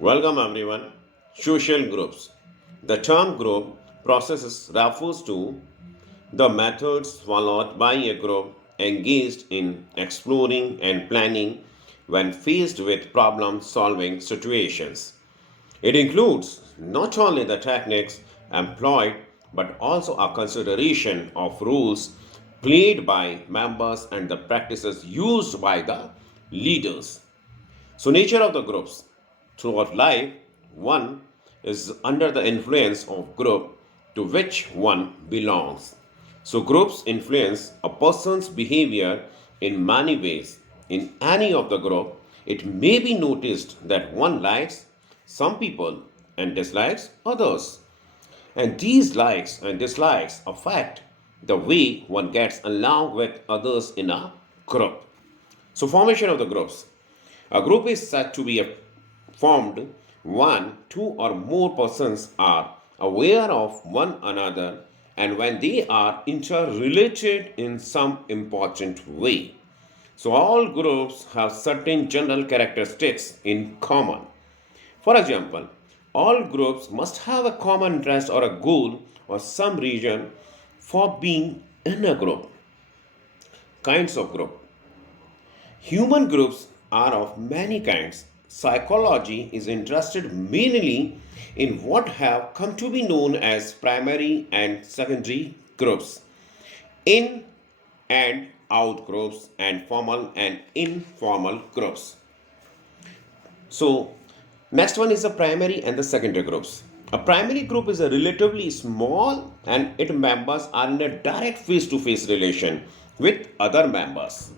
Welcome everyone. Social groups. The term group processes refers to the methods followed by a group engaged in exploring and planning when faced with problem solving situations. It includes not only the techniques employed but also a consideration of rules played by members and the practices used by the leaders. So, nature of the groups. Throughout life, one is under the influence of group to which one belongs. So, groups influence a person's behavior in many ways. In any of the group, it may be noticed that one likes some people and dislikes others. And these likes and dislikes affect the way one gets along with others in a group. So, formation of the groups. A group is said to be formed when two or more persons are aware of one another and when they are interrelated in some important way. So, all groups have certain general characteristics in common. For example, all groups must have a common interest or a goal or some reason for being in a group. Kinds of group. Human groups are of many kinds. Psychology is interested mainly in what have come to be known as primary and secondary groups, in and out groups, and formal and informal groups. So, next one is the primary and the secondary groups. A primary group is a relatively small and its members are in a direct face to face relation with other members.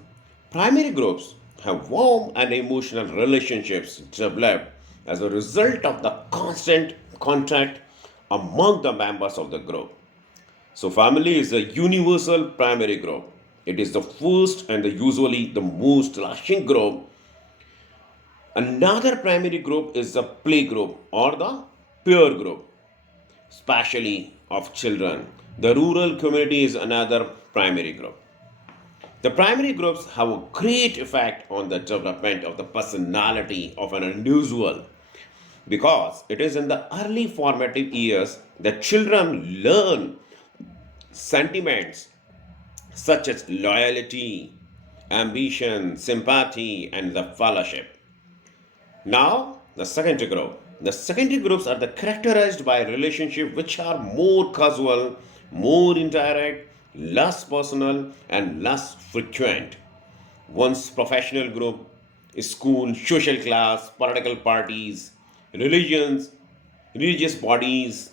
Primary groups have warm and emotional relationships developed as a result of the constant contact among the members of the group. So, family is a universal primary group. It is the first and usually the most lasting group. Another primary group is the play group or the peer group, especially of children. The rural community is another primary group. The primary groups have a great effect on the development of the personality of an individual because it is in the early formative years that children learn sentiments such as loyalty, ambition, sympathy, and the fellowship. Now, the secondary group. The secondary groups are the characterized by relationships which are more casual, more indirect, less personal, and less frequent. One's professional group, school, social class, political parties, religions, religious bodies,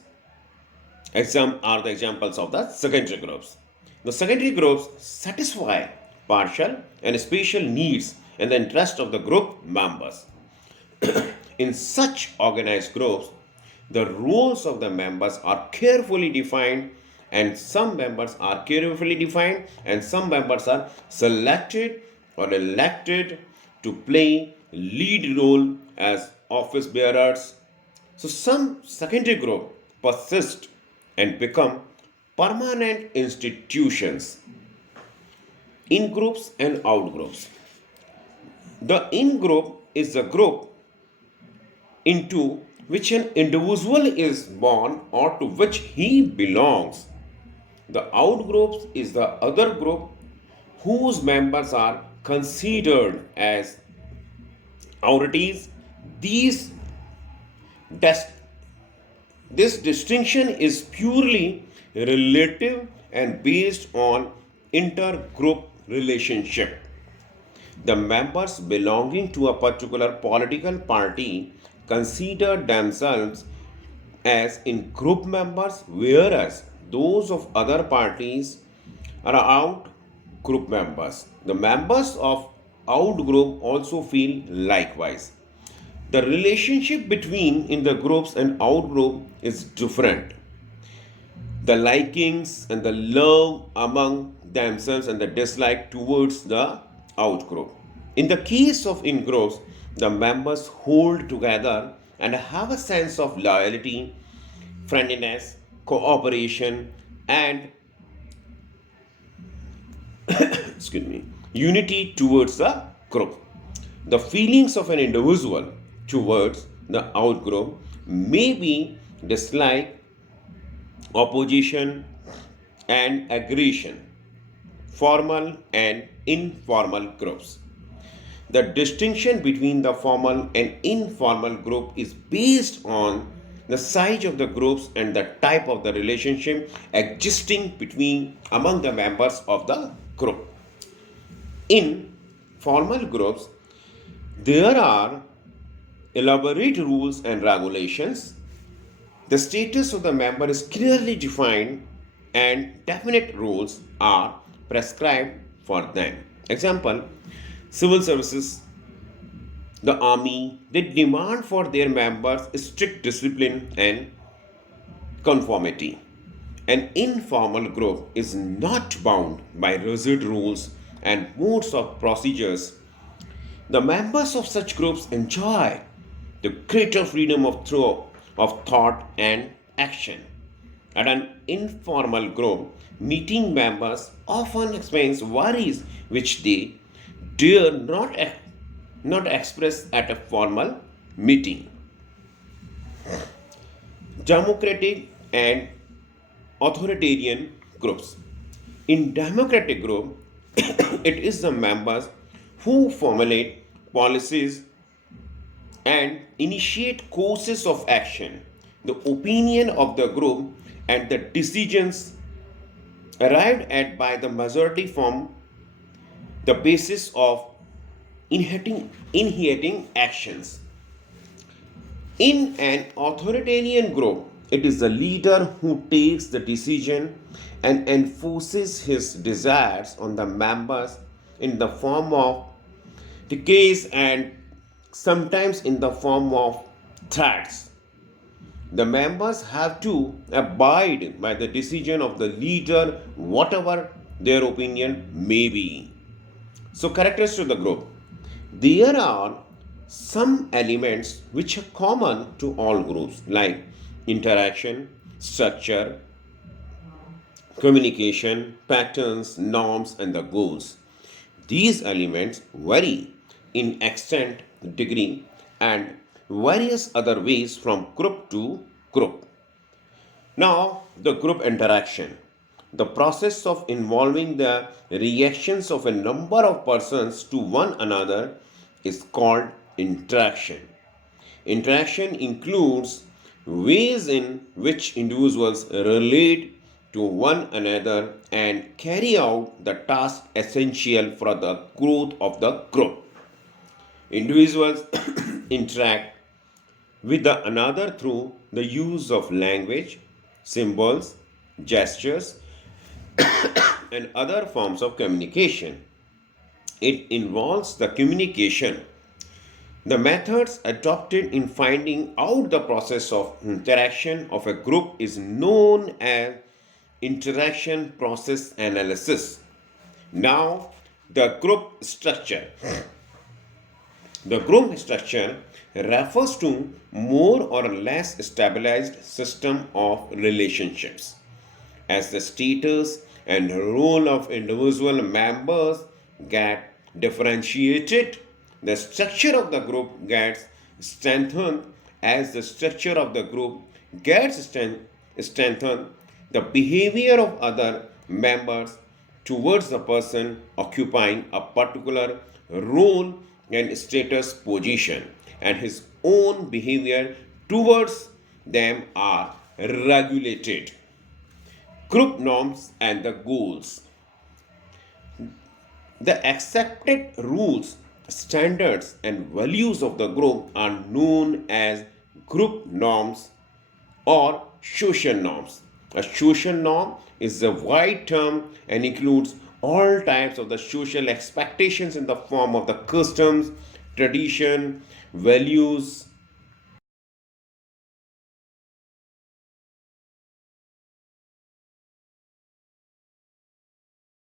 are the examples of the secondary groups. The secondary groups satisfy partial and special needs and the interest of the group members. In such organized groups, the roles of the members are carefully defined and some members are selected or elected to play lead role as office bearers. So some secondary group persist and become permanent institutions. In groups and out groups. The in group is the group into which an individual is born or to which he belongs. The out group is the other group whose members are considered as authorities. These des- this distinction is purely relative and based on intergroup relationship. The members belonging to a particular political party consider themselves as in group members, whereas those of other parties are out group members. The members of out group also feel likewise. The relationship between in the groups and out group is different. The likings and the love among themselves and the dislike towards the out group. In the case of in groups, the members hold together and have a sense of loyalty, friendliness, cooperation, and unity towards the group. The feelings of an individual towards the outgroup may be dislike, opposition, and aggression, formal and informal groups. The distinction between the formal and informal group is based on the size of the groups and the type of the relationship existing between among the members of the group. In formal groups, there are elaborate rules and regulations. The status of the member is clearly defined and definite rules are prescribed for them. Example, civil services, the army, they demand for their members strict discipline and conformity. An informal group is not bound by rigid rules and modes of procedures. The members of such groups enjoy the greater freedom of thought and action. At an informal group, meeting members often express worries which they dare not express at a formal meeting. Democratic and authoritarian groups. In democratic group, it is the members who formulate policies and initiate courses of action. The opinion of the group and the decisions arrived at by the majority form the basis of inhibiting actions. In an authoritarian group, it is the leader who takes the decision and enforces his desires on the members in the form of decrees and sometimes in the form of threats. The members have to abide by the decision of the leader, whatever their opinion may be. So, characteristics of the group. There are some elements which are common to all groups, like interaction, structure, communication, patterns, norms, and the goals. These elements vary in extent, degree, and various other ways from group to group. Now, the group interaction. The process of involving the reactions of a number of persons to one another is called interaction. Interaction includes ways in which individuals relate to one another and carry out the task essential for the growth of the group. Individuals interact with the another through the use of language, symbols, gestures, and other forms of communication. It involves the communication. The methods adopted in finding out the process of interaction of a group is known as interaction process analysis. Now, the group structure. The group structure refers to more or less stabilized system of relationships. As the status and role of individual members get differentiated, the structure of the group gets strengthened. As the structure of the group gets strengthened, the behavior of other members towards the person occupying a particular role and status position and his own behavior towards them are regulated. Group norms and the goals. The accepted rules, standards, and values of the group are known as group norms or social norms. A social norm is a wide term and includes all types of the social expectations in the form of the customs, tradition, values,